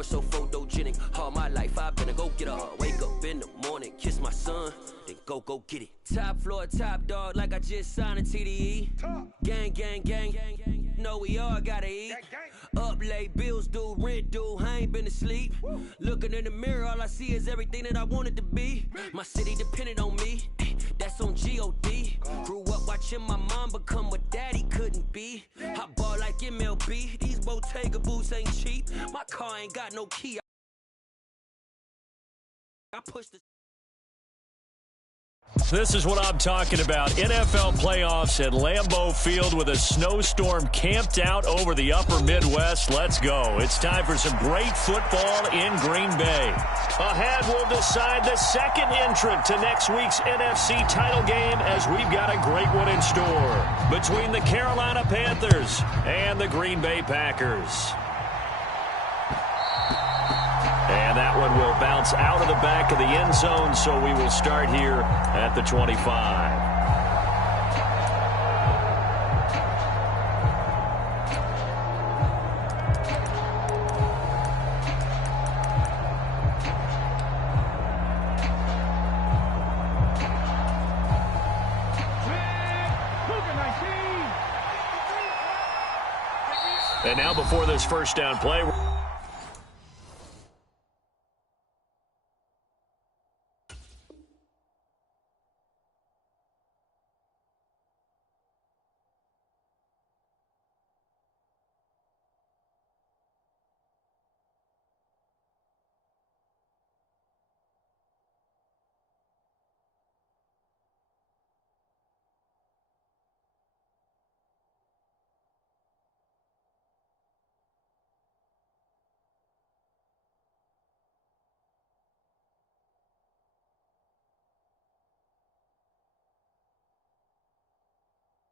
course so photogenic. All my life I've been a go-getter. Wake up in the morning, kiss my son, then go get it. Top floor, top dog, like I just signed a TDE. Gang, gang, gang, gang, gang. Know we all gotta eat. Up late, bills due, rent due, I ain't been asleep. Looking in the mirror, all I see is everything that I wanted to be. My city depended on me, that's on G.O.D. Grew up watching my mom become what daddy couldn't be. I ball like MLB, these Bottega boots ain't cheap. My car ain't got no key. I pushed the... This is what I'm talking about. NFL playoffs at Lambeau Field with a snowstorm camped out over the upper Midwest. Let's go. It's time for some great football in Green Bay. Ahead, we'll decide the second entrant to next week's NFC title game as we've got a great one in store between the Carolina Panthers and the Green Bay Packers. And that one will bounce out of the back of the end zone, so we will start here at the 25. And now before this first down play...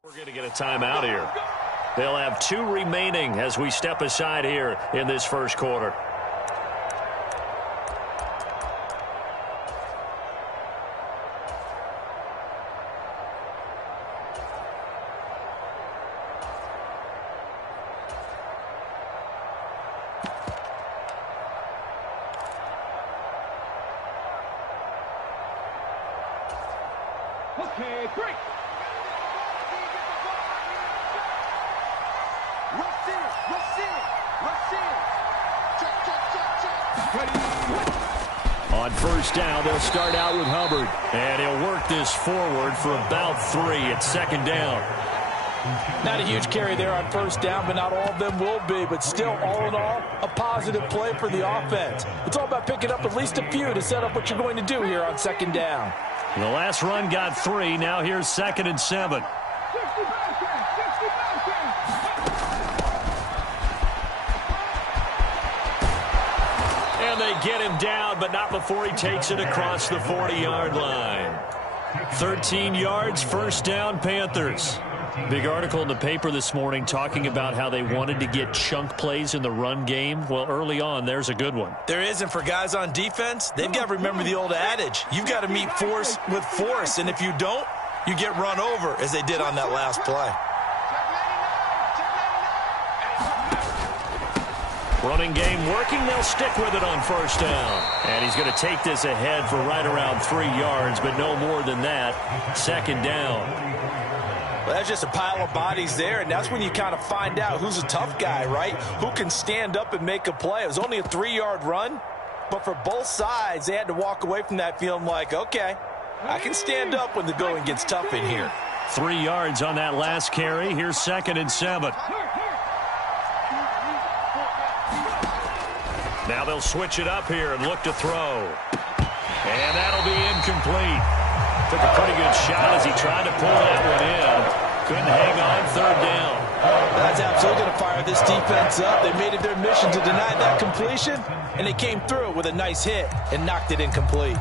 We're going to get a timeout here. They'll have 2 remaining as we step aside here in this first quarter. Okay, break. On first down, they'll start out with Hubbard. And he'll work this forward for about 3 at second down. Not a huge carry there on first down, but not all of them will be. But still, all in all, a positive play for the offense. It's all about picking up at least a few to set up what you're going to do here on second down. The last run got 3. Now here's 2nd and 7. And they get him down, but not before he takes it across the 40-yard line. 13 yards, first down, Panthers. Big article in the paper this morning talking about how they wanted to get chunk plays in the run game. Well, early on, there's a good one. There isn't for guys on defense. They've got to remember the old adage. You've got to meet force with force, and if you don't, you get run over, as they did on that last play. Running game working. They'll stick with it on first down. And he's going to take this ahead for right around 3 yards, but no more than that. Second down. Well, that's just a pile of bodies there, and that's when you kind of find out who's a tough guy, right? Who can stand up and make a play. It was only a 3-yard run, but for both sides, they had to walk away from that feeling like, okay, I can stand up when the going gets tough in here. 3 yards on that last carry. Here's 2nd and 7. Now they'll switch it up here and look to throw. And that'll be incomplete. Took a pretty good shot as he tried to pull that one in. Couldn't hang on, 3rd down. That's absolutely going to fire this defense up. They made it their mission to deny that completion, and they came through with a nice hit and knocked it incomplete.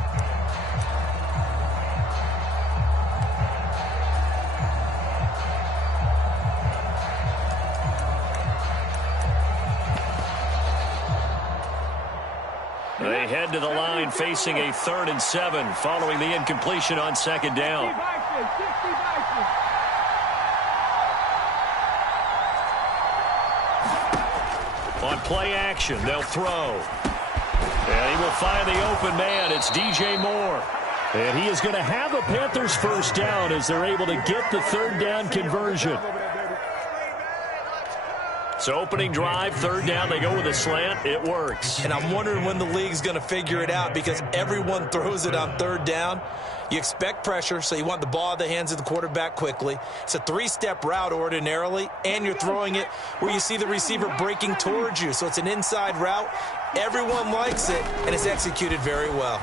They head to the line facing a 3rd and 7 following the incompletion on 2nd down. On play action, they'll throw. And he will find the open man. It's DJ Moore. And he is going to have a Panthers first down as they're able to get the third down conversion. So opening drive, third down, they go with a slant. It works. And I'm wondering when the league's going to figure it out because everyone throws it on third down. You expect pressure, so you want the ball in the hands of the quarterback quickly. It's a three-step route ordinarily, and you're throwing it where you see the receiver breaking towards you. So it's an inside route. Everyone likes it, and it's executed very well.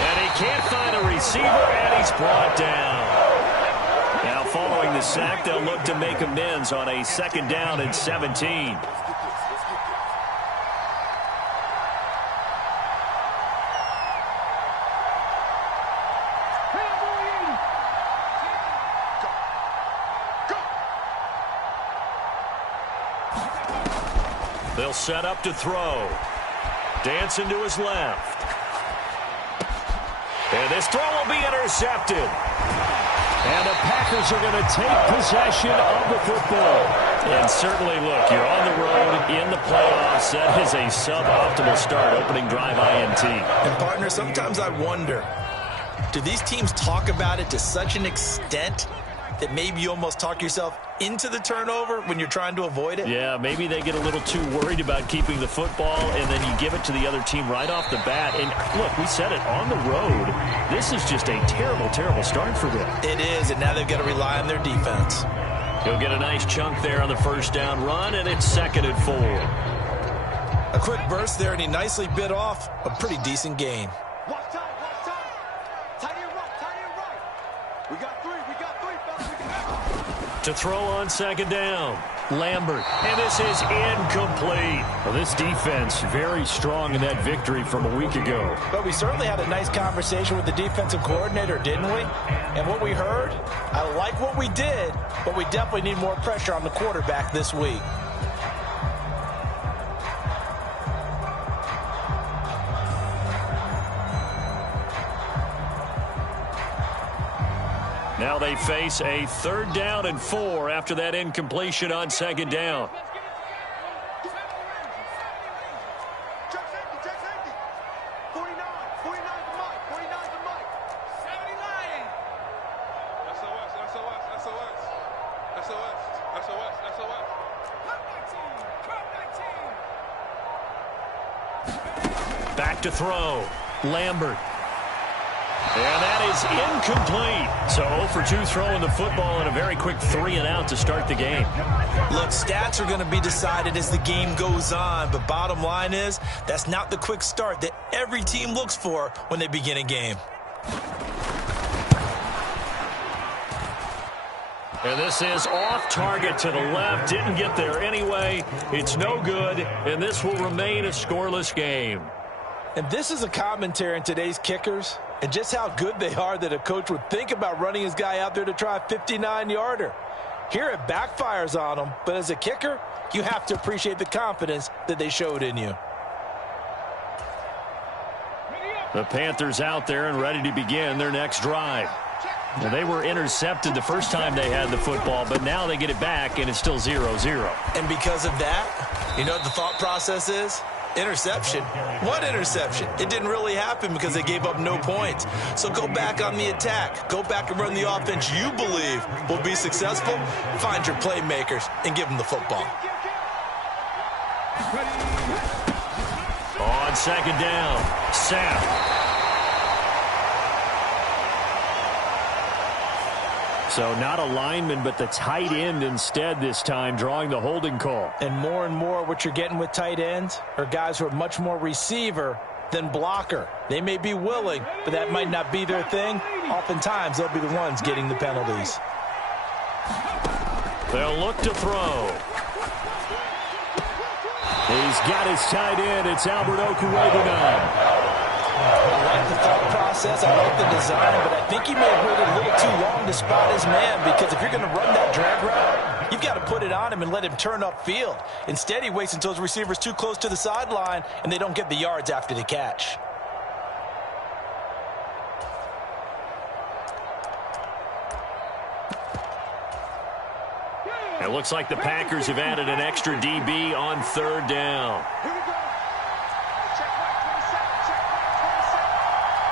And he can't find a receiver, and he's brought down. Now following the sack, they'll look to make amends on a second down and 17. They'll set up to throw. Dancing to his left. And this throw will be intercepted. And the Packers are going to take possession of the football. And certainly, look, you're on the road in the playoffs. That is a suboptimal start, opening drive INT. And, partner, sometimes I wonder, do these teams talk about it to such an extent that maybe you almost talk yourself into the turnover when you're trying to avoid it? Yeah, maybe they get a little too worried about keeping the football, and then you give it to the other team right off the bat. And, look, we said it, on the road, this is just a terrible, terrible start for them. It is, and now they've got to rely on their defense. He'll get a nice chunk there on the first down run, and it's 2nd and 4. A quick burst there, and he nicely bit off a pretty decent gain. Watch time. Tight end right. We got three, fellas. To throw on second down, Lambert. And this is incomplete. Well, this defense very strong in that victory from a week ago. But we certainly had a nice conversation with the defensive coordinator, didn't we? And what we heard, I like what we did, but we definitely need more pressure on the quarterback this week. Now they face a 3rd down and 4 after that incompletion on second down. Back to throw. Lambert. And that is incomplete. So 0 for 2 throwing the football and a very quick 3 and out to start the game. Look, stats are going to be decided as the game goes on, but bottom line is that's not the quick start that every team looks for when they begin a game. And this is off target to the left. Didn't get there anyway. It's no good, and this will remain a scoreless game. And this is a commentary on today's kickers and just how good they are that a coach would think about running his guy out there to try a 59-yarder. Here it backfires on him, but as a kicker, you have to appreciate the confidence that they showed in you. The Panthers out there and ready to begin their next drive. Well, they were intercepted the first time they had the football, but now they get it back, and it's still 0-0. And because of that, you know what the thought process is? Interception. What interception? It didn't really happen because they gave up no points. So go back on the attack. Go back and run the offense you believe will be successful. Find your playmakers and give them the football. On second down, Sapp. So not a lineman, but the tight end instead this time, drawing the holding call. And more what you're getting with tight ends are guys who are much more receiver than blocker. They may be willing, but that might not be their thing. Oftentimes, they'll be the ones getting the penalties. They'll look to throw. He's got his tight end. It's Albert Okwuegbunam. I like the thought process. I like the design, but I think he may have waited a little too long to spot his man, because if you're going to run that drag route, you've got to put it on him and let him turn upfield. Instead, he waits until his receiver's too close to the sideline, and they don't get the yards after the catch. It looks like the Packers have added an extra DB on third down. Here we go. Check right, 27. Check right, 27.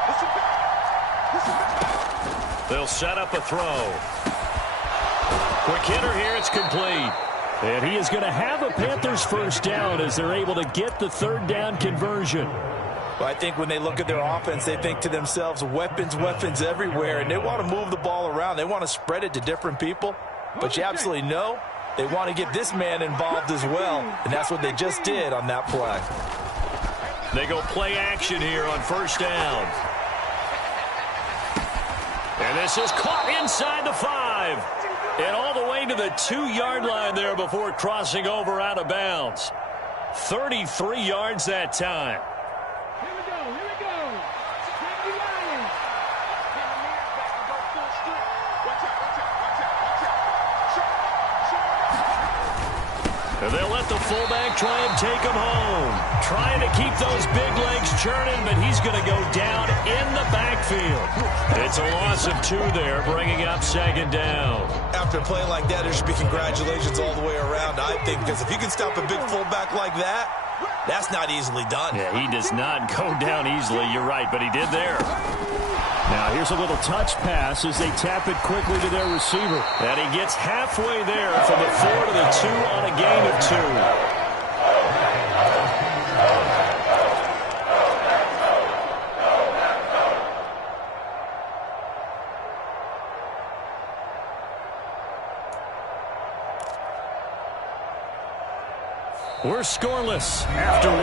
Listen back. They'll set up a throw. Quick hitter here. It's complete. And he is going to have a Panthers first down as they're able to get the third down conversion. Well, I think when they look at their offense, they think to themselves, weapons, weapons everywhere, and they want to move the ball around. They want to spread it to different people. But you absolutely know they want to get this man involved as well, and that's what they just did on that play. They go play action here on first down. And this is caught inside the 5. And all the way to the 2-yard line there before crossing over out of bounds. 33 yards that time. Here we go. Here we go. Bring the Lions. Pin the mirrors back and go full strength. Watch out. Watch out. Watch out. Watch out. And they'll let the fullback try and take him home. Trying to keep those big legs churning, but he's going to go down in the backfield. It's a loss of 2 there, bringing up second down. After a play like that, there should be congratulations all the way around, I think, because if you can stop a big fullback like that, that's not easily done. Yeah, he does not go down easily. You're right, but he did there. Now here's a little touch pass as they tap it quickly to their receiver. And he gets halfway there from the 4 to the 2 on a gain of 2. We're scoreless after 1.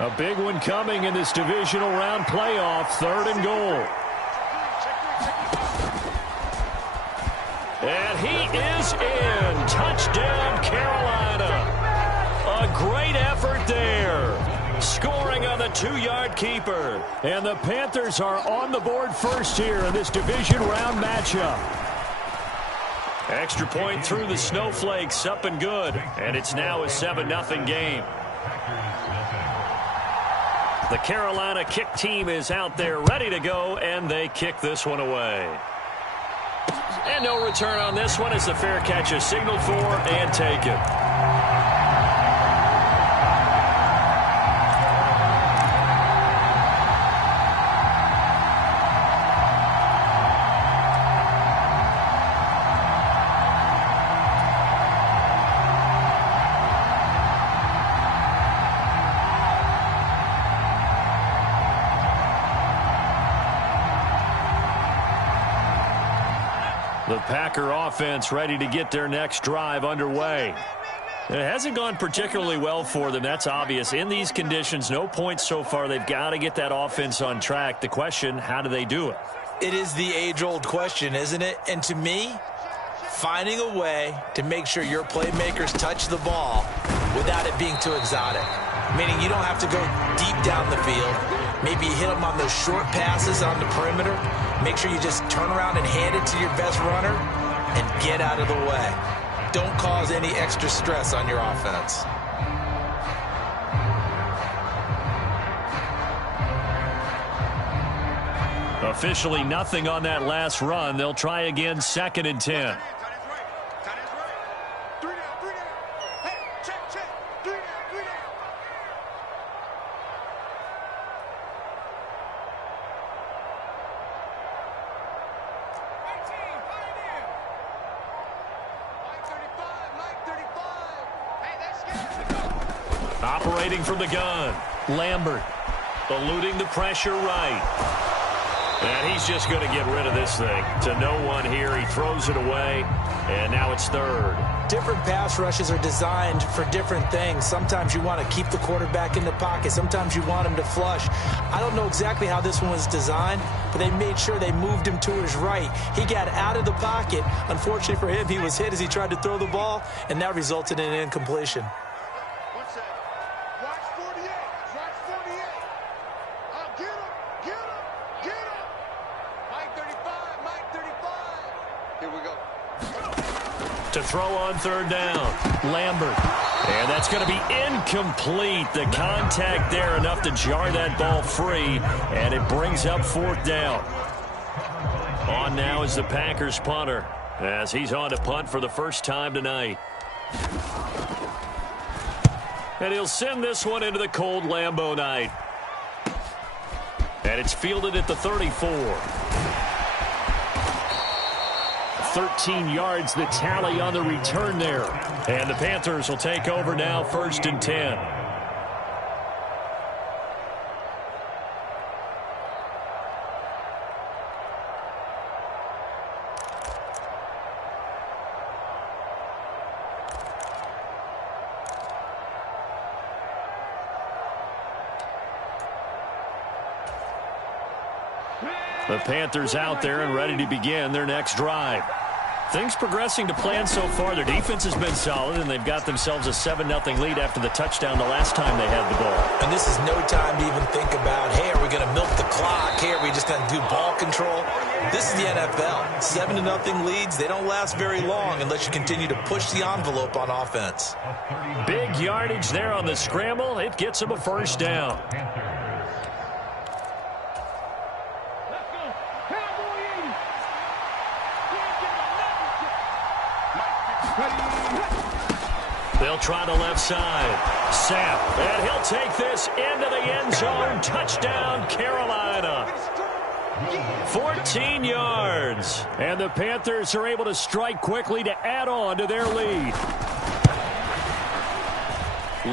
A big one coming in this divisional round playoff, 3rd and goal. And he is in. Touchdown, Carolina. A great effort there. Scoring on the 2-yard keeper. And the Panthers are on the board first here in this division round matchup. Extra point through the Snowflakes, up and good. And it's now a 7-0 game. The Carolina kick team is out there ready to go, and they kick this one away. And no return on this one as the fair catch is signaled for and taken. The Packer offense ready to get their next drive underway. It hasn't gone particularly well for them. That's obvious. In these conditions, no points so far. They've got to get that offense on track. The question, how do they do it? It is the age-old question, isn't it? And to me, finding a way to make sure your playmakers touch the ball without it being too exotic. Meaning you don't have to go deep down the field. Maybe hit them on those short passes on the perimeter. Make sure you just turn around and hand it to your best runner and get out of the way. Don't cause any extra stress on your offense. Officially nothing on that last run. They'll try again, 2nd and 10. Operating from the gun, Lambert eluding the pressure right. And he's just going to get rid of this thing to no one here. He throws it away, and now it's 3rd. different pass rushes are designed for different things. Sometimes you want to keep the quarterback in the pocket. Sometimes you want him to flush. I don't know exactly how this one was designed, but they made sure they moved him to his right. He got out of the pocket. Unfortunately for him, he was hit as he tried to throw the ball, and that resulted in an incompletion. To throw on third down, Lambert. And that's going to be incomplete. The contact there enough to jar that ball free, and it brings up fourth down. On now is the Packers punter, as he's on to punt for the first time tonight. And he'll send this one into the cold Lambeau night. And it's fielded at the 34. 13 yards the tally on the return there. And the Panthers will take over now, 1st and 10. The Panthers out there and ready to begin their next drive. Things progressing to plan so far. Their defense has been solid, and they've got themselves a 7-0 lead after the touchdown the last time they had the ball. And this is no time to even think about, hey, are we going to milk the clock? Hey, are we just going to do ball control? This is the NFL. 7-0 leads, they don't last very long unless you continue to push the envelope on offense. Big yardage there on the scramble. It gets them a first down. They'll try the left side. Sapp, and he'll take this into the end zone. Touchdown, Carolina. 14 yards. And the Panthers are able to strike quickly to add on to their lead.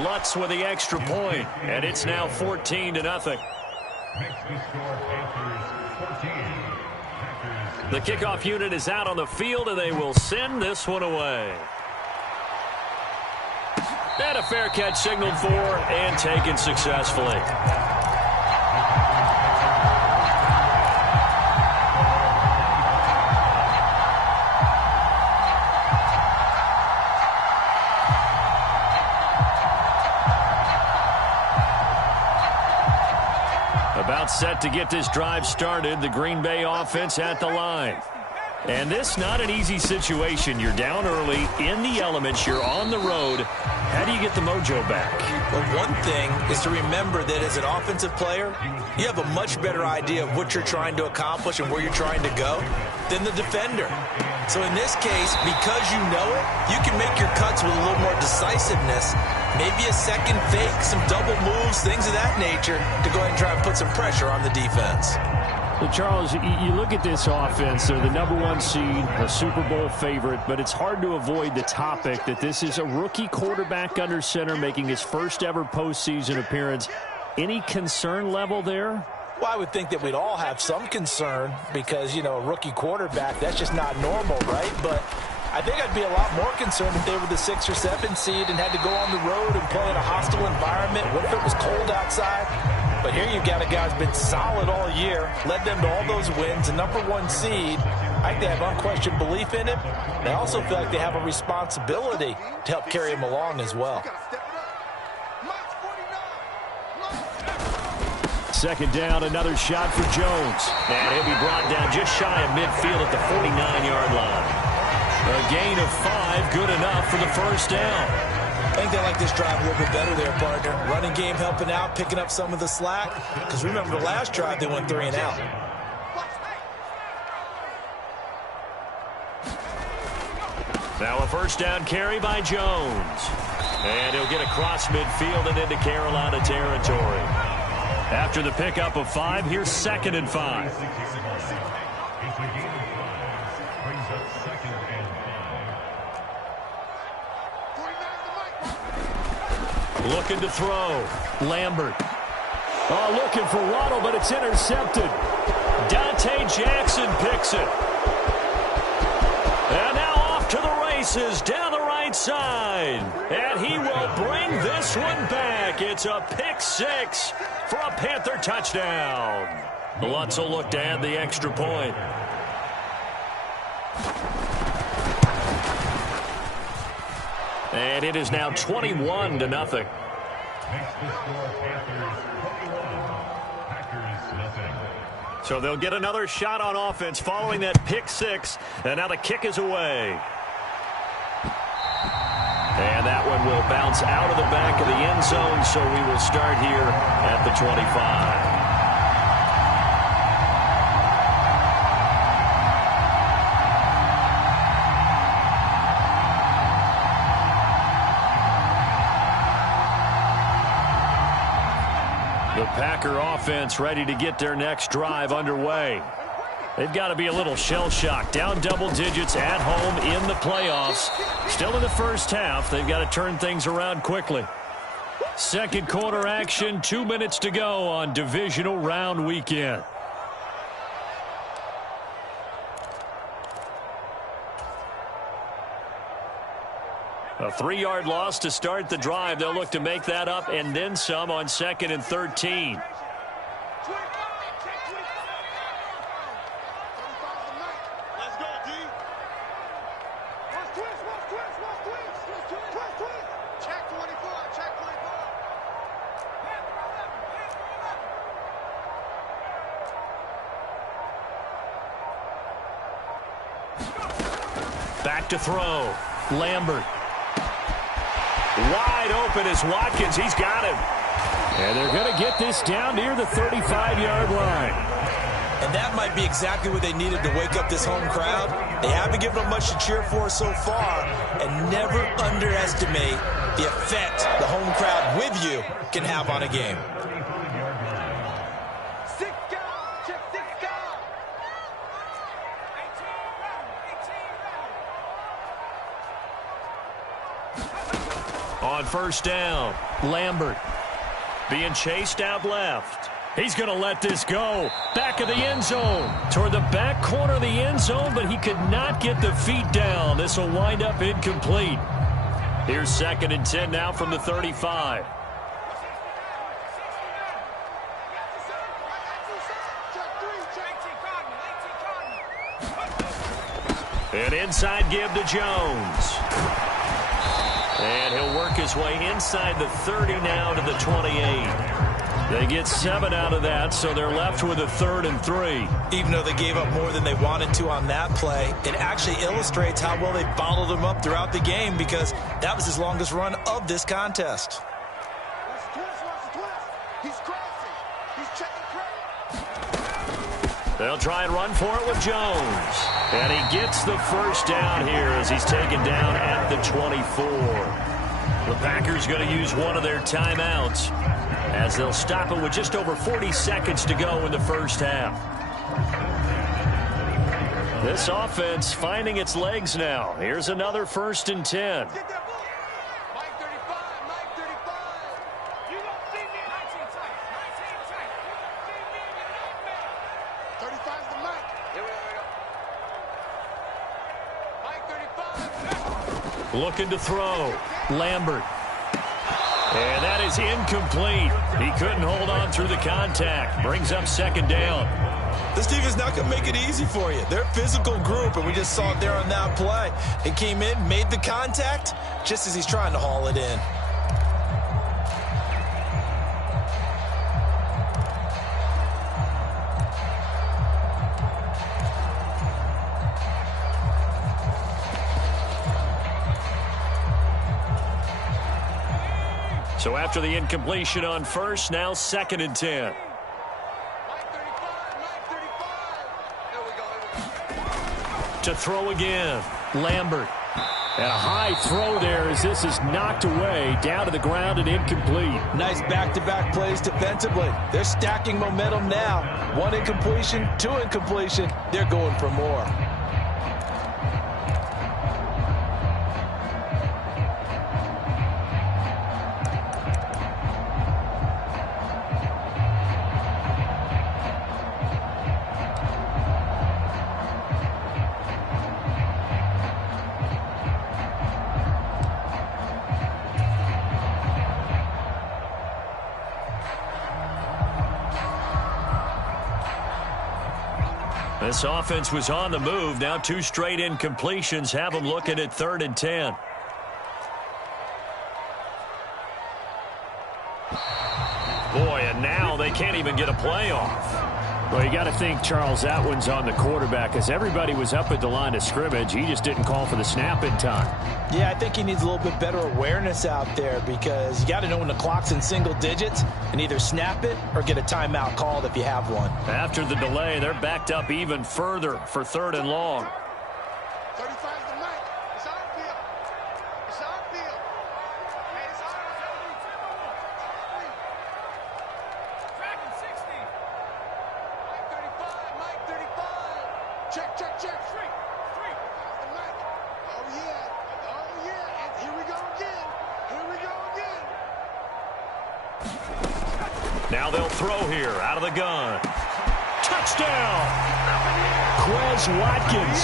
Lutz with the extra point, and it's now 14-0. The kickoff unit is out on the field, and they will send this one away. And a fair catch signaled for and taken successfully. About set to get this drive started, the Green Bay offense at the line. And this not an easy situation. You're down early, in the elements, you're on the road. How do you get the mojo back? Well, one thing is to remember that as an offensive player, you have a much better idea of what you're trying to accomplish and where you're trying to go than the defender. So in this case, because you know it, you can make your cuts with a little more decisiveness. Maybe a second fake, some double moves, things of that nature to go ahead and try and put some pressure on the defense. Well, Charles, you look at this offense, they're the #1 seed, a Super Bowl favorite, but it's hard to avoid the topic that this is a rookie quarterback under center making his first ever postseason appearance. Any concern level there? Well, I would think that we'd all have some concern because, you know, a rookie quarterback, that's just not normal, right? But I think I'd be a lot more concerned if they were the 6 or 7 seed and had to go on the road and play in a hostile environment. What if it was cold outside? But here you've got a guy who's been solid all year, led them to all those wins, a #1 seed. I think they have unquestioned belief in him. They also feel like they have a responsibility to help carry him along as well. Second down, another shot for Jones. And he'll be brought down just shy of midfield at the 49-yard line. A gain of 5, good enough for the first down. I think they like this drive a little bit better there, partner. Running game helping out, picking up some of the slack. Because remember the last drive, they went 3 and out. Now a first down carry by Jones. And he'll get across midfield and into Carolina territory. After the pickup of 5, here's 2nd and 5. Looking to throw. Lambert. Oh, looking for Waddle, but it's intercepted. Dante Jackson picks it. And now off to the races down the right right side. And he will bring this one back. It's a pick six for a Panther touchdown. Lutz will look to add the extra point. And it is now 21-0. So they'll get another shot on offense following that pick six. And now the kick is away. And that one will bounce out of the back of the end zone. So we will start here at the 25. The Packer offense ready to get their next drive underway. They've got to be a little shell-shocked. Down double digits at home in the playoffs. Still in the first half. They've got to turn things around quickly. Second quarter action. 2 minutes to go on divisional round weekend. A 3-yard loss to start the drive. They'll look to make that up and then some on 2nd and 13. Back to throw. Lambert. Wide open is Watkins. He's got him. And they're going to get this down near the 35-yard line. And that might be exactly what they needed to wake up this home crowd. They haven't given them much to cheer for so far. And never underestimate the effect the home crowd with you can have on a game. On first down, Lambert being chased out left. He's going to let this go. Back of the end zone. Toward the back corner of the end zone, but he could not get the feet down. This will wind up incomplete. Here's 2nd and 10 now from the 35. An inside give to Jones. And he'll work his way inside the 30 now to the 28. They get 7 out of that, so they're left with a 3rd and 3. Even though they gave up more than they wanted to on that play, it actually illustrates how well they bottled him up throughout the game because that was his longest run of this contest. They'll try and run for it with Jones. And he gets the first down here as he's taken down at the 24. The Packers going to use one of their timeouts as they'll stop it with just over 40 seconds to go in the first half. This offense finding its legs now. Here's another 1st and 10. Looking to throw. Lambert. And that is incomplete. He couldn't hold on through the contact. Brings up 2nd down. This defense is not going to make it easy for you. They're a physical group, and we just saw it there on that play. It came in, made the contact, just as he's trying to haul it in. So after the incompletion on first, now 2nd and 10. To throw again, Lambert. And a high throw there as this is knocked away, down to the ground and incomplete. Nice back-to-back plays defensively. They're stacking momentum now. 1 incompletion, 2 incompletion. They're going for more. This offense was on the move. Now 2 straight incompletions have them looking at 3rd and 10. Boy, and now they can't even get a play off. Well, you got to think, Charles, that one's on the quarterback because everybody was up at the line of scrimmage. He just didn't call for the snap in time. Yeah, I think he needs a little bit better awareness out there because you got to know when the clock's in single digits and either snap it or get a timeout called if you have one. After the delay, they're backed up even further for 3rd and long. 35 to Mike. It's our field. It's our field. Hey, it's our field. Dragon 60. Mike 35. Mike 35. Check, check, check. Street. Mike. Oh, yeah. Oh, yeah. And here we go again. Here we go again. Now they'll throw here out of the gun. Touchdown! Quez Watkins,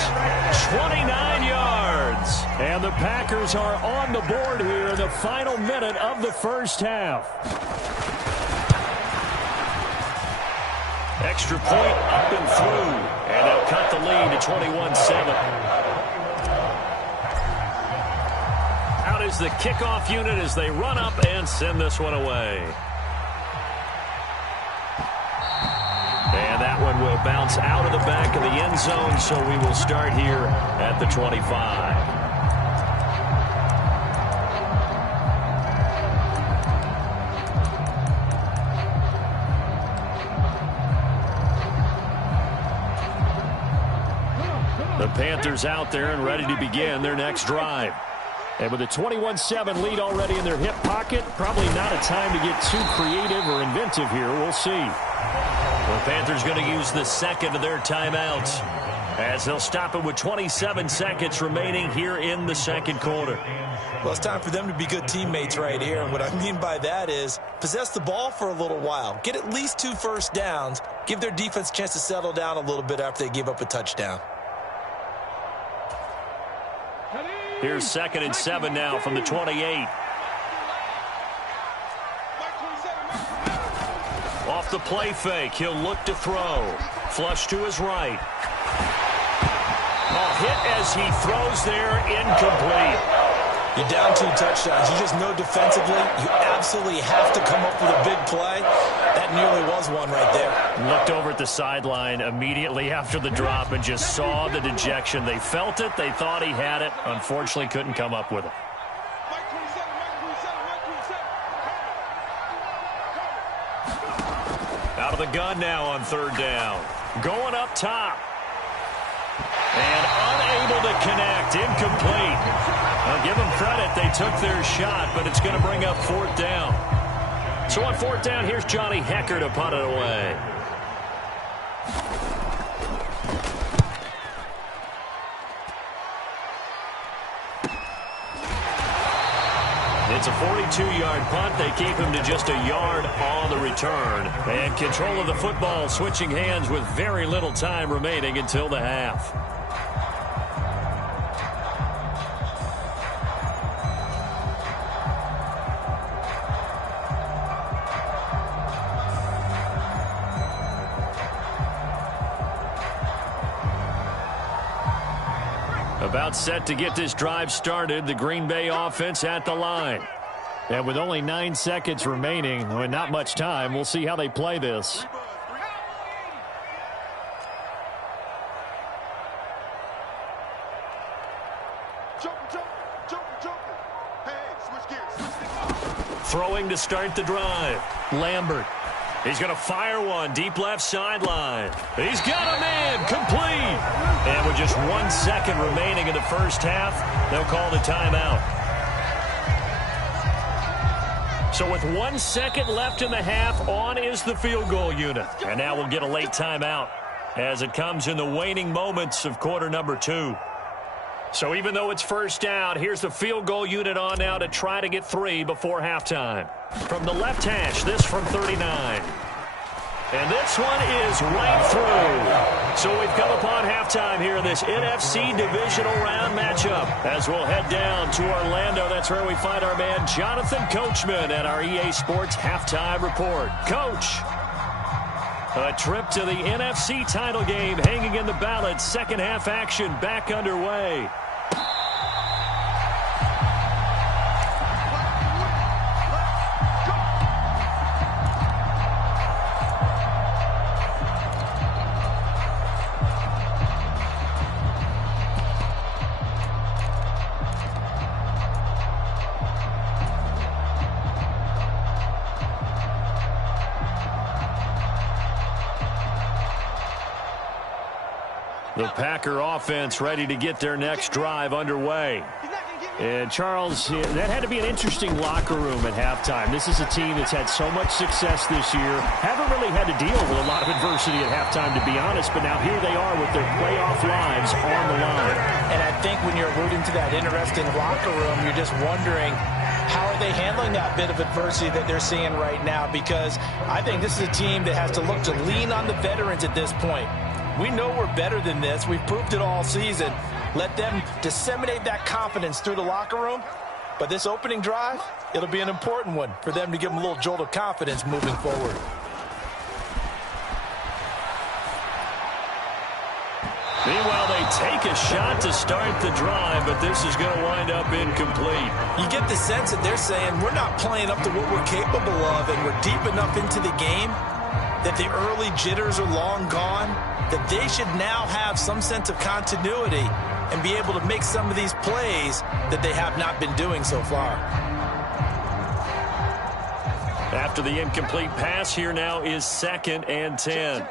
29 yards. And the Packers are on the board here in the final minute of the first half. Extra point up and through. And they'll cut the lead to 21-7. Out is the kickoff unit as they run up and send this one away. And that one will bounce out of the back of the end zone, so we will start here at the 25. The Panthers out there and ready to begin their next drive. And with a 21-7 lead already in their hip pocket, probably not a time to get too creative or inventive here. We'll see. The Panthers going to use the second of their timeouts as they'll stop it with 27 seconds remaining here in the second quarter. Well, it's time for them to be good teammates right here. And what I mean by that is possess the ball for a little while. Get at least 2 first downs. Give their defense a chance to settle down a little bit after they give up a touchdown. Here's 2nd and 7 now from the 28. Off the play fake, he'll look to throw. Flush to his right. Hit as he throws there, incomplete. You're down 2 touchdowns. You just know defensively you absolutely have to come up with a big play. That nearly was one right there. Looked over at the sideline immediately after the drop and just saw the dejection. They felt it. They thought he had it. Unfortunately, couldn't come up with it. Out of the gun now on 3rd down. Going up top. And unable to connect. Incomplete. I'll give them credit. They took their shot, but it's going to bring up 4th down. So on 4th down, here's Johnny Hecker to punt it away. It's a 42-yard punt. They keep him to just a yard on the return. And control of the football switching hands with very little time remaining until the half. About set to get this drive started, the Green Bay offense at the line. And with only 9 seconds remaining, and not much time, we'll see how they play this. Throwing to start the drive. Lambert. He's going to fire one deep left sideline. He's got a man complete. And with just 1 second remaining in the first half, they'll call the timeout. So with 1 second left in the half, on is the field goal unit. And now we'll get a late timeout as it comes in the waning moments of quarter number 2. So even though it's first down, here's the field goal unit on now to try to get 3 before halftime. From the left hash, this from 39. And this one is right through. So we've come upon halftime here in this NFC divisional round matchup. As we'll head down to Orlando, that's where we find our man Jonathan Coachman at our EA Sports Halftime Report. Coach. A trip to the NFC title game hanging in the balance. Second half action back underway. The Packer offense ready to get their next drive underway. And, Charles, that had to be an interesting locker room at halftime. This is a team that's had so much success this year. Haven't really had to deal with a lot of adversity at halftime, to be honest. But now here they are with their playoff lives on the line. And I think when you're alluding to that interesting locker room, you're just wondering, how are they handling that bit of adversity that they're seeing right now? Because I think this is a team that has to look to lean on the veterans at this point. We know we're better than this. We've proved it all season. Let them disseminate that confidence through the locker room. But this opening drive, it'll be an important one for them to give them a little jolt of confidence moving forward. Meanwhile, they take a shot to start the drive, but this is going to wind up incomplete. You get the sense that they're saying we're not playing up to what we're capable of, and we're deep enough into the game that the early jitters are long gone, that they should now have some sense of continuity and be able to make some of these plays that they have not been doing so far. After the incomplete pass, here now is 2nd and 10.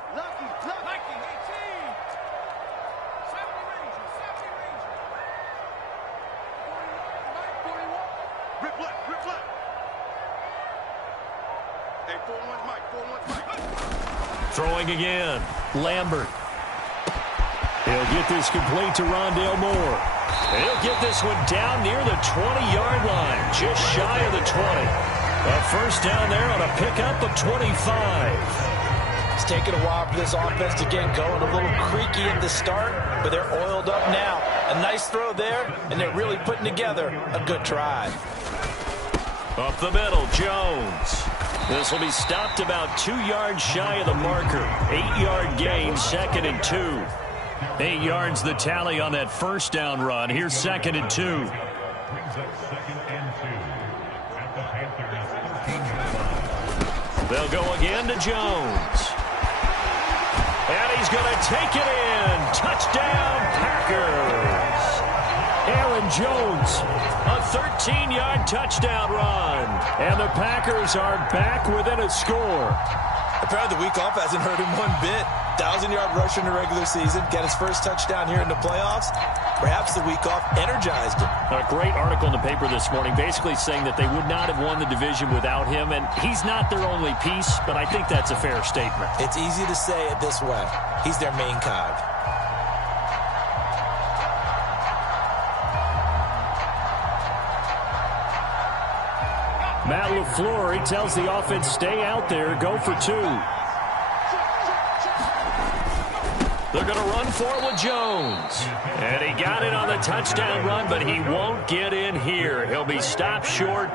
Throwing again, Lambert. He'll get this complete to Rondale Moore. And he'll get this one down near the 20-yard line, just shy of the 20. A first down there on a pickup of 25. It's taken a while for this offense to get going, a little creaky at the start, but they're oiled up now. A nice throw there, and they're really putting together a good drive. Up the middle, Jones. This will be stopped about 2 yards shy of the marker. 8-yard gain, 2nd and 2. 8 yards the tally on that first down run. Here's 2nd and 2. They'll go again to Jones. And he's going to take it in. Touchdown, Packers. Aaron Jones, a 13-yard touchdown run. And the Packers are back within a score. Apparently the week off hasn't hurt him one bit. 1,000-yard rusher in the regular season. Got his first touchdown here in the playoffs. Perhaps the week off energized him. A great article in the paper this morning basically saying that they would not have won the division without him. And he's not their only piece, but I think that's a fair statement. It's easy to say it this way. He's their main cog. Matt LaFleur, he tells the offense, stay out there, go for 2. They're going to run for it with Jones. And he got it on the touchdown run, but he won't get in here. He'll be stopped short,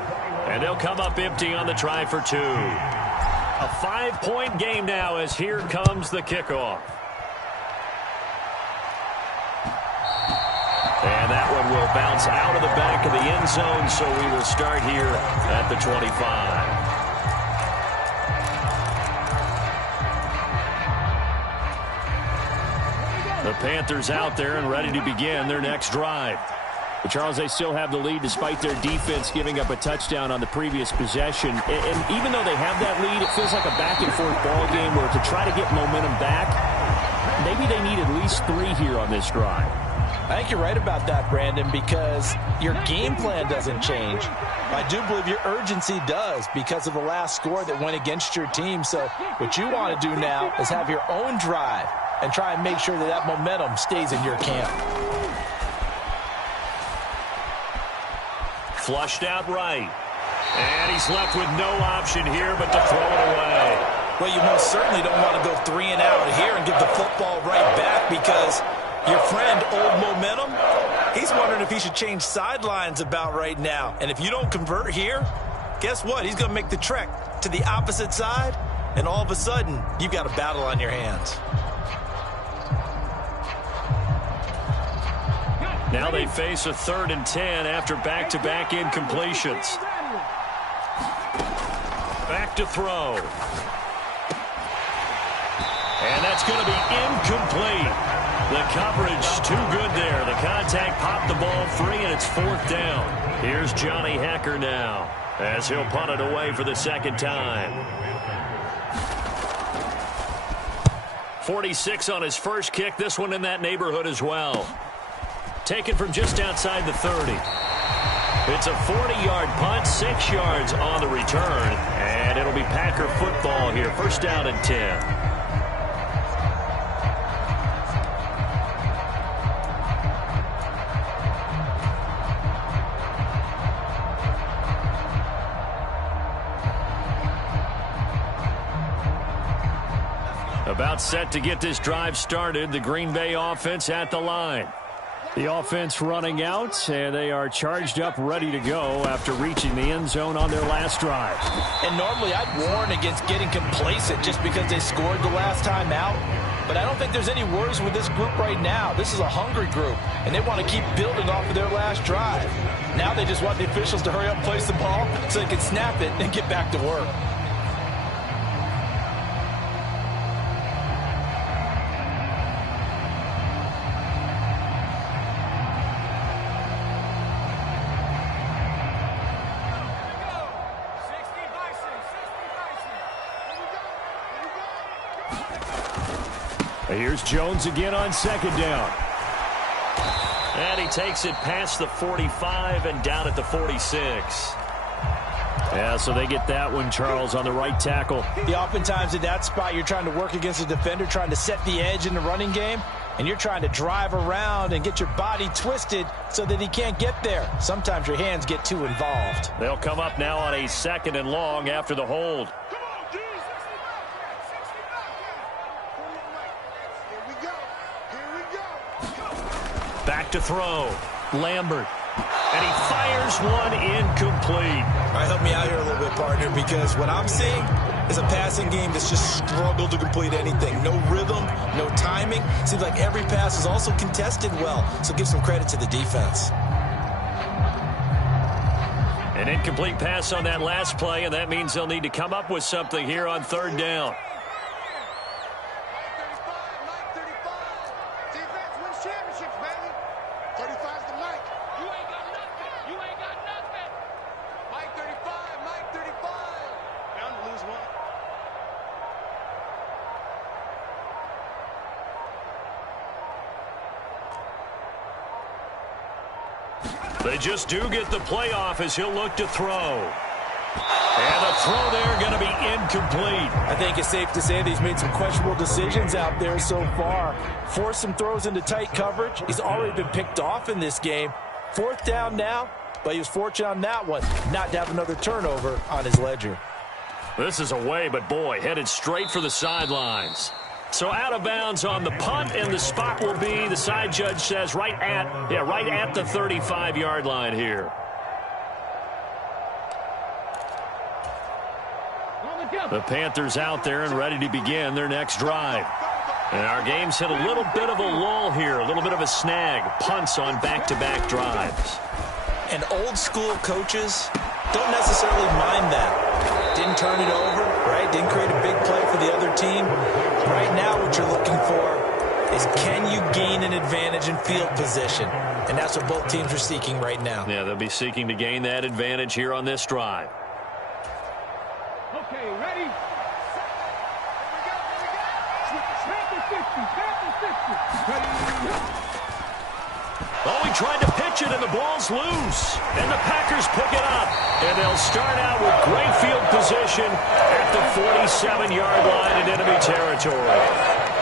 and they'll come up empty on the try for 2. A 5-point game now as here comes the kickoff. And that one will bounce out of the back of the end zone, so we will start here at the 25. The Panthers out there and ready to begin their next drive. But Charles, they still have the lead despite their defense giving up a touchdown on the previous possession. And even though they have that lead, it feels like a back-and-forth ball game where to try to get momentum back, maybe they need at least 3 here on this drive. I think you're right about that, Brandon, because your game plan doesn't change. I do believe your urgency does because of the last score that went against your team. So what you want to do now is have your own drive and try and make sure that that momentum stays in your camp. Flushed out right. And he's left with no option here but to throw it away. Well, you most certainly don't want to go 3 and out here and give the football right back because your friend, Old Momentum, he's wondering if he should change sidelines about right now. And if you don't convert here, guess what? He's going to make the trek to the opposite side and all of a sudden, you've got a battle on your hands. Now they face a 3rd and 10 after back-to-back incompletions. Back to throw. And that's going to be incomplete. The coverage too good there. The contact popped the ball free, and it's 4th down. Here's Johnny Hecker now as he'll punt it away for the 2nd time. 46 on his first kick. This one in that neighborhood as well. Taken from just outside the 30. It's a 40-yard punt, 6 yards on the return, and it'll be Packer football here. 1st down and 10. About set to get this drive started. The Green Bay offense at the line. The offense running out, and they are charged up, ready to go after reaching the end zone on their last drive. And normally I'd warn against getting complacent just because they scored the last time out. But I don't think there's any worries with this group right now. This is a hungry group, and they want to keep building off of their last drive. Now they just want the officials to hurry up and place the ball so they can snap it and get back to work. Here's Jones again on 2nd down. And he takes it past the 45 and down at the 46. Yeah, so they get that one, Charles, on the right tackle. Yeah, oftentimes in that spot, you're trying to work against a defender, trying to set the edge in the running game, and you're trying to drive around and get your body twisted so that he can't get there. Sometimes your hands get too involved. They'll come up now on a 2nd and long after the hold. Back to throw. Lambert. And he fires one incomplete. All right, help me out here a little bit, partner, because what I'm seeing is a passing game that's just struggled to complete anything. No rhythm, no timing. Seems like every pass is also contested well, so give some credit to the defense. An incomplete pass on that last play, and that means they'll need to come up with something here on 3rd down. They just do get the playoff as he'll look to throw. And the throw there going to be incomplete. I think it's safe to say that he's made some questionable decisions out there so far. Forced some throws into tight coverage. He's already been picked off in this game. 4th down now, but he was fortunate on that one not to have another turnover on his ledger. This is away, but boy, headed straight for the sidelines. So out of bounds on the punt, and the spot will be, the side judge says, right at the 35-yard line here. The Panthers out there and ready to begin their next drive. And our game's hit a little bit of a lull here, a little bit of a snag. Punts on back-to-back drives. And old-school coaches don't necessarily mind that. Didn't turn it over, right? Didn't create a big play for the other team. Right now what you're looking for is, can you gain an advantage in field position? And that's what both teams are seeking right now. Yeah, they'll be seeking to gain that advantage here on this drive. Okay, ready? Oh, he tried to pitch it, and the ball's loose. And the Packers pick it up. And they'll start out with great field position at the 47-yard line in enemy territory.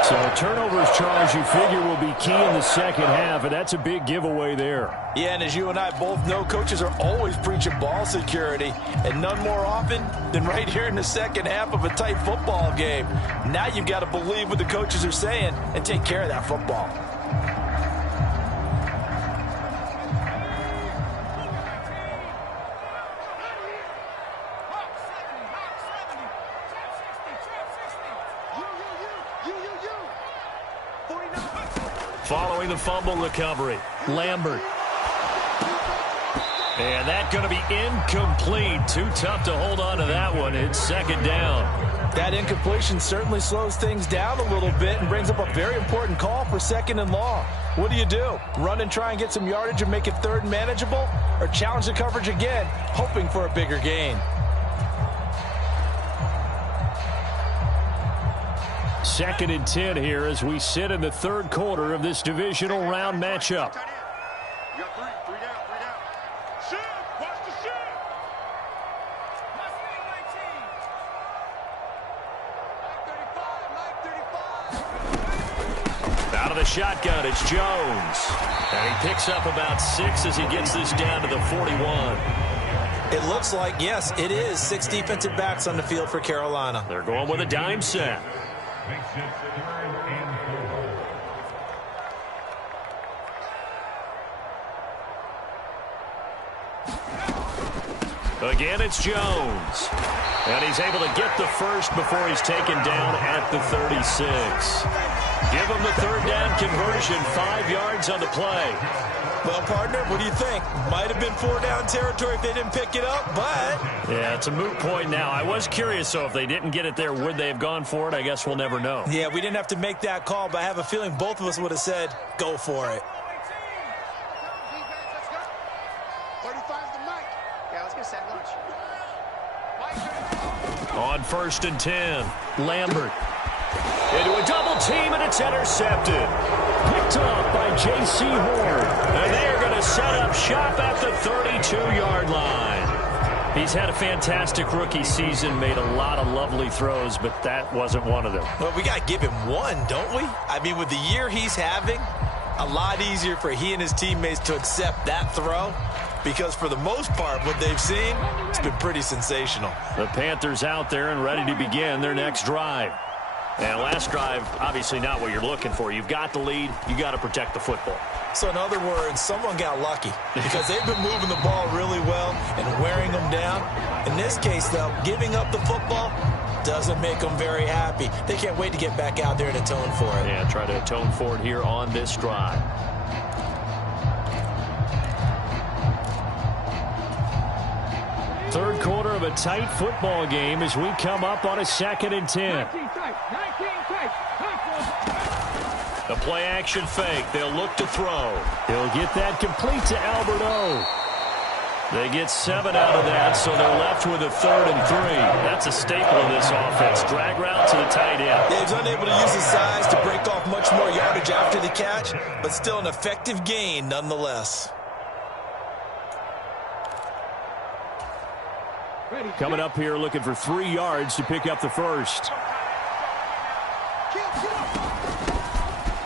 So turnovers, Charles, you figure will be key in the second half, and that's a big giveaway there. Yeah, and as you and I both know, coaches are always preaching ball security, and none more often than right here in the second half of a tight football game. Now you've got to believe what the coaches are saying and take care of that football. Following the fumble recovery, Lambert. And that's going to be incomplete. Too tough to hold on to that one. It's second down. That incompletion certainly slows things down a little bit and brings up a very important call for second and long. What do? Run and try and get some yardage and make it third and manageable? Or challenge the coverage again, hoping for a bigger gain? Second and 10 here as we sit in the third quarter of this divisional round matchup. You got three down. Shoot! Watch the shoot! Mike 35. Out of the shotgun, it's Jones. And he picks up about 6 as he gets this down to the 41. It looks like, yes, it is 6 defensive backs on the field for Carolina. They're going with a dime set. Again, it's Jones. And he's able to get the first before he's taken down at the 36. Give him the third down conversion, 5 yards on the play. Well, partner, what do you think? Might have been 4-down territory if they didn't pick it up, but... Yeah, it's a moot point now. I was curious, so if they didn't get it there, would they have gone for it? I guess we'll never know. Yeah, we didn't have to make that call, but I have a feeling both of us would have said, go for it. 35's the Mike. Yeah, let's get set lunch. On 1st and 10, Lambert. Into a double team, and it's intercepted. Picked up by J.C. Horn. And they're going to set up shop at the 32-yard line. He's had a fantastic rookie season, made a lot of lovely throws, but that wasn't one of them. Well, we got to give him one, don't we? I mean, with the year he's having, a lot easier for he and his teammates to accept that throw. Because for the most part, what they've seen, it's been pretty sensational. The Panthers out there and ready to begin their next drive. And last drive, obviously not what you're looking for. You've got the lead. You got to protect the football. So in other words, someone got lucky because they've been moving the ball really well and wearing them down. In this case, though, giving up the football doesn't make them very happy. They can't wait to get back out there and atone for it. Yeah, try to atone for it here on this drive. Third quarter of a tight football game as we come up on a 2nd and 10. The play action fake. They'll look to throw. He'll get that complete to Alberto. They get 7 out of that, so they're left with a 3rd and 3. That's a staple of this offense. Drag route to the tight end. Yeah, he's unable to use his size to break off much more yardage after the catch, but still an effective gain nonetheless. Coming up here looking for 3 yards to pick up the first.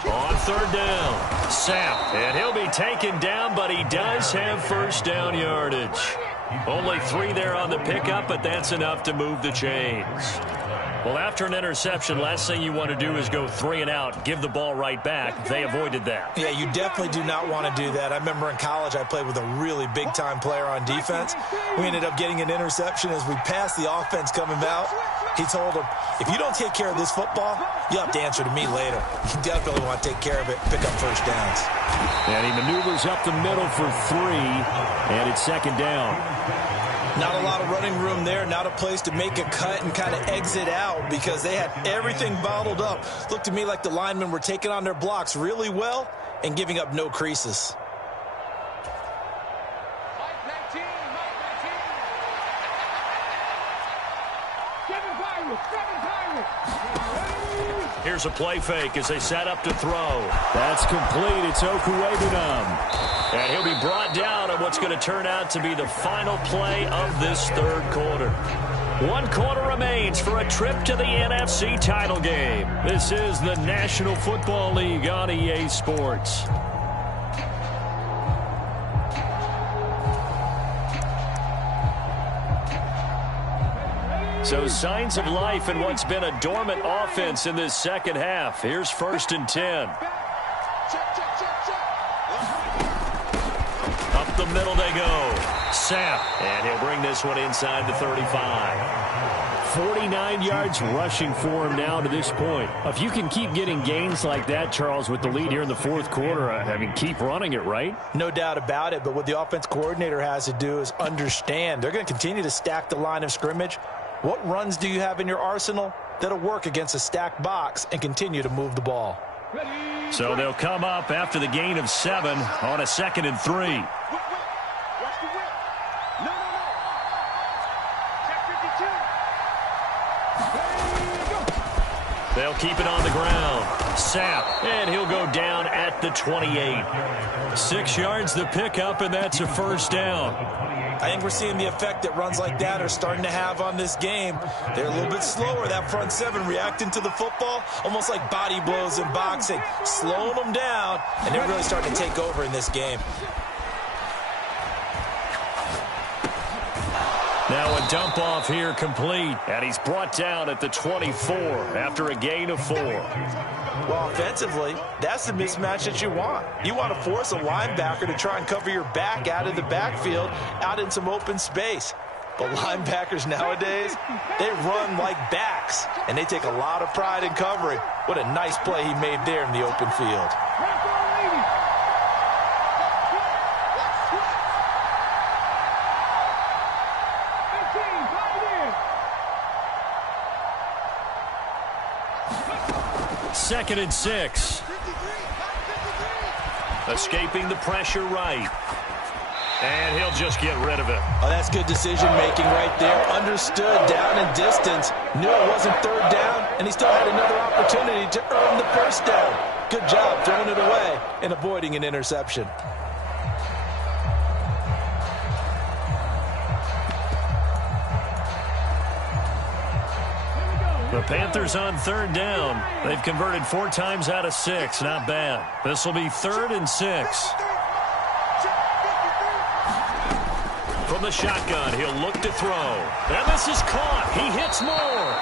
On 3rd down, Sapp, and he'll be taken down, but he does have first down yardage. Only 3 there on the pickup, but that's enough to move the chains. Well, after an interception, last thing you want to do is go 3 and out, give the ball right back. They avoided that. Yeah, you definitely do not want to do that. I remember in college I played with a really big-time player on defense. We ended up getting an interception as we passed the offense coming out. He told him, if you don't take care of this football, you'll have to answer to me later. You definitely want to take care of it, pick up first downs. And he maneuvers up the middle for 3, and it's 2nd down. Not a lot of running room there, not a place to make a cut and kind of exit out because they had everything bottled up. Looked to me like the linemen were taking on their blocks really well and giving up no creases. Mike 19. Here's a play fake as they set up to throw. That's complete. It's Okuwebunam. And he'll be brought down on what's going to turn out to be the final play of this 3rd quarter. 1 quarter remains for a trip to the NFC title game. This is the National Football League on EA Sports. So signs of life in what's been a dormant offense in this 2nd half. Here's 1st and 10. Check. Up the middle they go. Sapp, and he'll bring this one inside the 35. 49 yards rushing for him now to this point. If you can keep getting gains like that, Charles, with the lead here in the fourth quarter, I mean, keep running it, right? No doubt about it, but what the offense coordinator has to do is understand they're going to continue to stack the line of scrimmage. What runs do you have in your arsenal that'll work against a stacked box and continue to move the ball? So they'll come up after the gain of 7 on a 2nd and 3. They'll keep it on the ground. Sapp, and he'll go down at the 28. 6 yards the pickup, and that's a first down. I think we're seeing the effect that runs like that are starting to have on this game. They're a little bit slower, that front seven, reacting to the football, almost like body blows in boxing, slowing them down, and they're really starting to take over in this game. Now a dump off here complete, and he's brought down at the 24 after a gain of 4. Well, offensively, that's the mismatch that you want. You want to force a linebacker to try and cover your back out of the backfield, out in some open space. But linebackers nowadays, they run like backs, and they take a lot of pride in covering. What a nice play he made there in the open field. Second and 6. Escaping the pressure right. And he'll just get rid of it. Oh, that's good decision-making right there. Understood down and distance. Knew it wasn't third down, and he still had another opportunity to earn the first down. Good job throwing it away and avoiding an interception. The Panthers on third down. They've converted 4 times out of 6. Not bad. This will be 3rd and 6. From the shotgun, he'll look to throw. And this is caught. He hits more.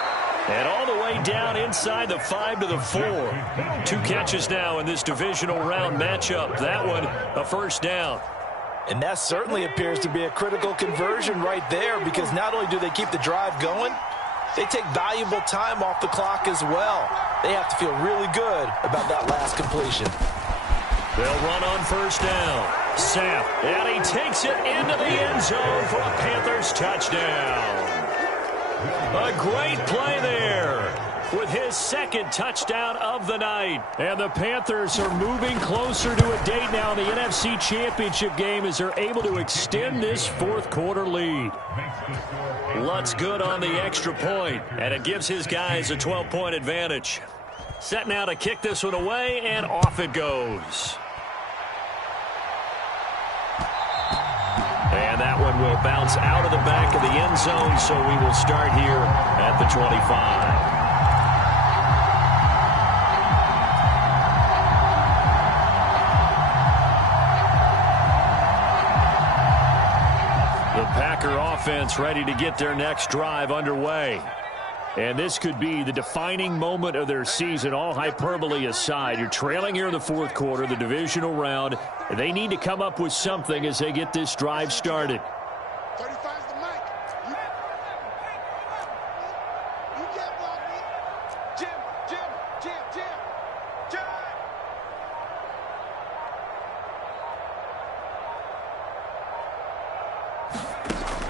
And all the way down inside the 5 to the 4. 2 catches now in this divisional round matchup. That one, a first down. And that certainly appears to be a critical conversion right there, because not only do they keep the drive going, they take valuable time off the clock as well. They have to feel really good about that last completion. They'll run on first down. Sapp, and he takes it into the end zone for a Panthers touchdown. A great play there with his 2nd touchdown of the night. And the Panthers are moving closer to a date now in the NFC Championship game as they're able to extend this 4th quarter lead. Lutt's good on the extra point, and it gives his guys a 12-point advantage. Set now to kick this one away, and off it goes. And that one will bounce out of the back of the end zone, so we will start here at the 25. Packer offense ready to get their next drive underway. And this could be the defining moment of their season, all hyperbole aside. You're trailing here in the 4th quarter, the divisional round. They need to come up with something as they get this drive started. 35's the mic. You get block me. Jim.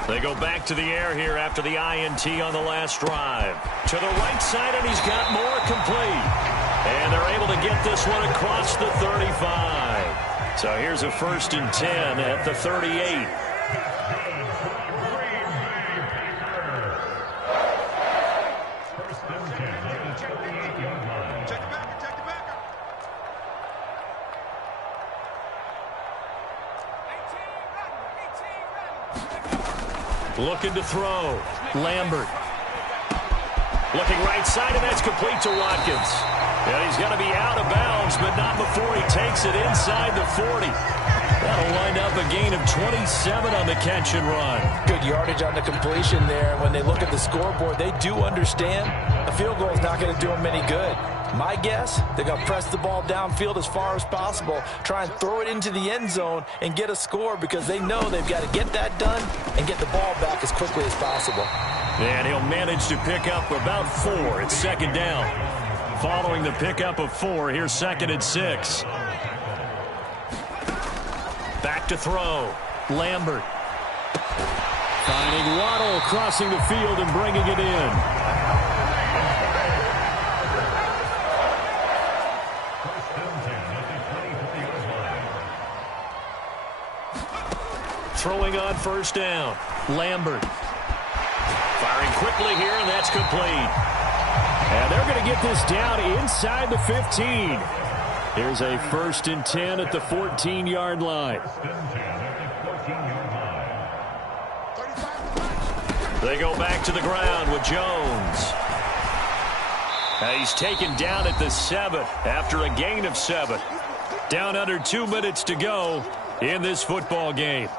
They go back to the air here after the INT on the last drive. To the right side, and he's got more complete. And they're able to get this one across the 35. So here's a 1st and 10 at the 38. Looking to throw. Lambert. Looking right side, and that's complete to Watkins. And he's going to be out of bounds, but not before he takes it inside the 40. That'll wind up a gain of 27 on the catch and run. Good yardage on the completion there. When they look at the scoreboard, they do understand a field goal is not going to do them any good. My guess, they're going to press the ball downfield as far as possible, try and throw it into the end zone and get a score, because they know they've got to get that done and get the ball back as quickly as possible. And he'll manage to pick up about 4. It's second down. Following the pickup of 4, here's 2nd and 6. Back to throw. Lambert. Finding Waddle crossing the field and bringing it in. Throwing on first down. Lambert. Firing quickly here, and that's complete. And they're going to get this down inside the 15. Here's a 1st and 10 at the 14-yard line. They go back to the ground with Jones. He's taken down at the 7 after a gain of 7. Down under 2 minutes to go in this football game.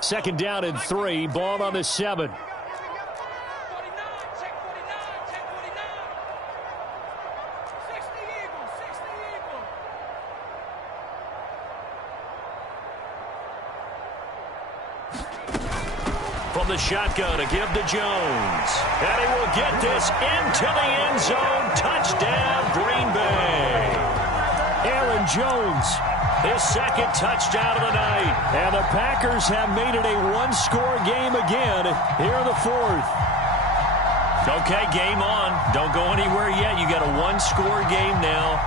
Second down and 3. Ball on the 7. From the shotgun to give to Jones. And he will get this into the end zone. Touchdown, Green Bay. Aaron Jones, his 2nd touchdown of the night. And the Packers have made it a one-score game again here in the 4th. Okay, game on. Don't go anywhere yet. You got a one-score game now.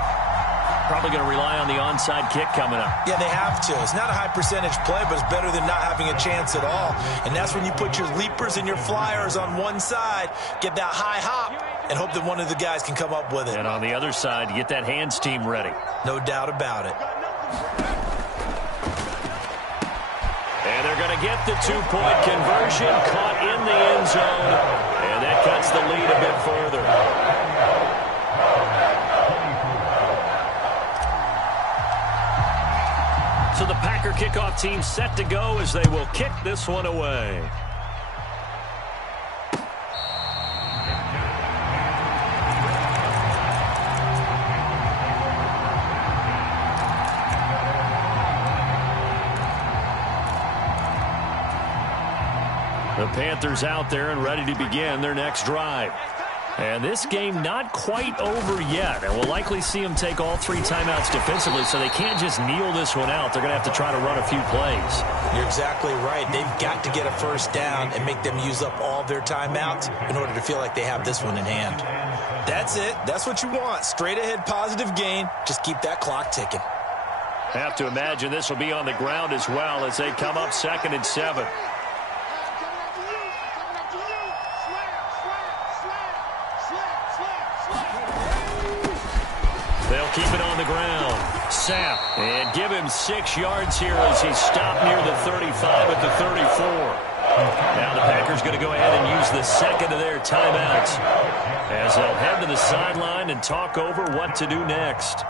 Probably going to rely on the onside kick coming up. Yeah, they have to. It's not a high-percentage play, but it's better than not having a chance at all. And that's when you put your leapers and your flyers on one side, get that high hop, and hope that one of the guys can come up with it. And on the other side, get that hands team ready. No doubt about it. And they're going to get the 2-point conversion, caught in the end zone, and that cuts the lead a bit further. So the Packer kickoff team set to go as they will kick this one away. The Panthers out there and ready to begin their next drive. And this game not quite over yet. And we'll likely see them take all 3 timeouts defensively, so they can't just kneel this one out. They're going to have to try to run a few plays. You're exactly right. They've got to get a first down and make them use up all their timeouts in order to feel like they have this one in hand. That's it. That's what you want. Straight ahead positive gain. Just keep that clock ticking. Have to imagine this will be on the ground as well as they come up 2nd and 7. They'll keep it on the ground. Sapp, and give him 6 yards here as he's stopped near the 35 at the 34. Now the Packers going to go ahead and use the 2nd of their timeouts as they'll head to the sideline and talk over what to do next.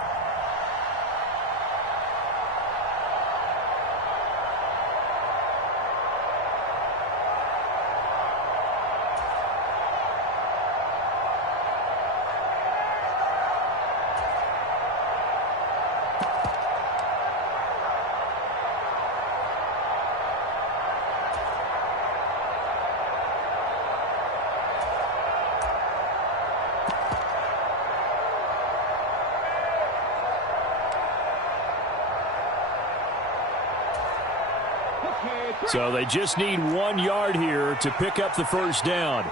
So they just need 1 yard here to pick up the first down.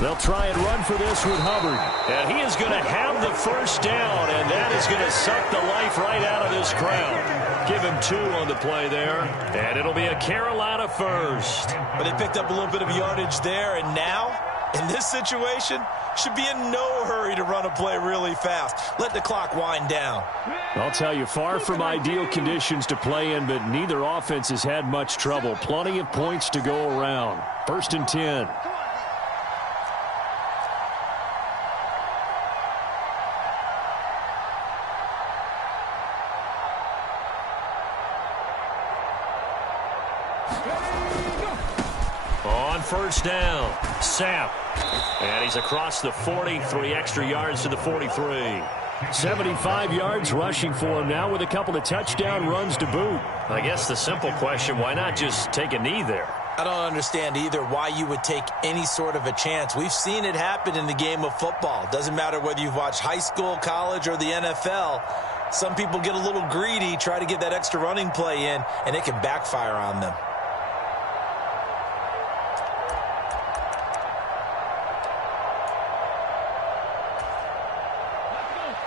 They'll try and run for this with Hubbard. And he is going to have the first down, and that is going to suck the life right out of this crowd. Give him 2 on the play there, and it'll be a Carolina first. But they picked up a little bit of yardage there, and now, in this situation, should be in no hurry to run a play really fast. Let the clock wind down. I'll tell you, far from ideal conditions to play in, but neither offense has had much trouble. Plenty of points to go around. 1st and 10. On first down, Sapp. And he's across the 40, 3 extra yards to the 43. 75 yards rushing for him now with a couple of touchdown runs to boot. I guess the simple question, why not just take a knee there? I don't understand either why you would take any sort of a chance. We've seen it happen in the game of football. Doesn't matter whether you've watched high school, college, or the NFL. Some people get a little greedy, try to get that extra running play in, and it can backfire on them.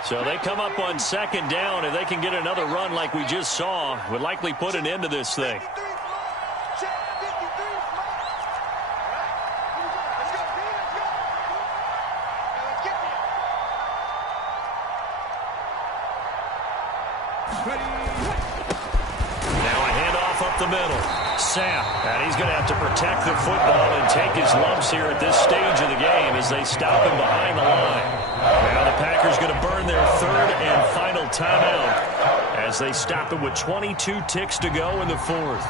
So they come up on second down. If they can get another run like we just saw, would likely put an end to this thing. Now a handoff up the middle. Sapp, and he's going to have to protect the football and take his lumps here at this stage of the game as they stop him behind the line. Now the Packers going to burn their third and final timeout as they stop him with 22 ticks to go in the fourth.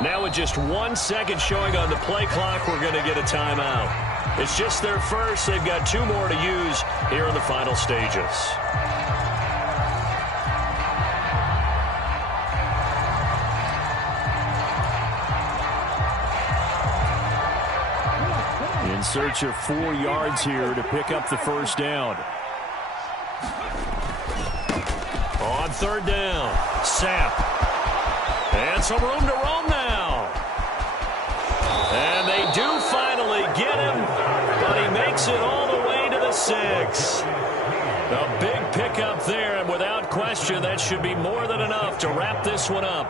Now with just 1 second showing on the play clock, we're going to get a timeout. It's just their first. They've got 2 more to use here in the final stages. In search of 4 yards here to pick up the first down. On third down, Sapp. And some room to roam now. And they do finally get him, but he makes it all the way to the 6. A big pickup there, and without question, that should be more than enough to wrap this one up.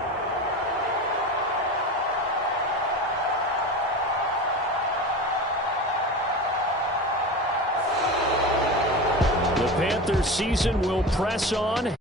The Panthers season will press on.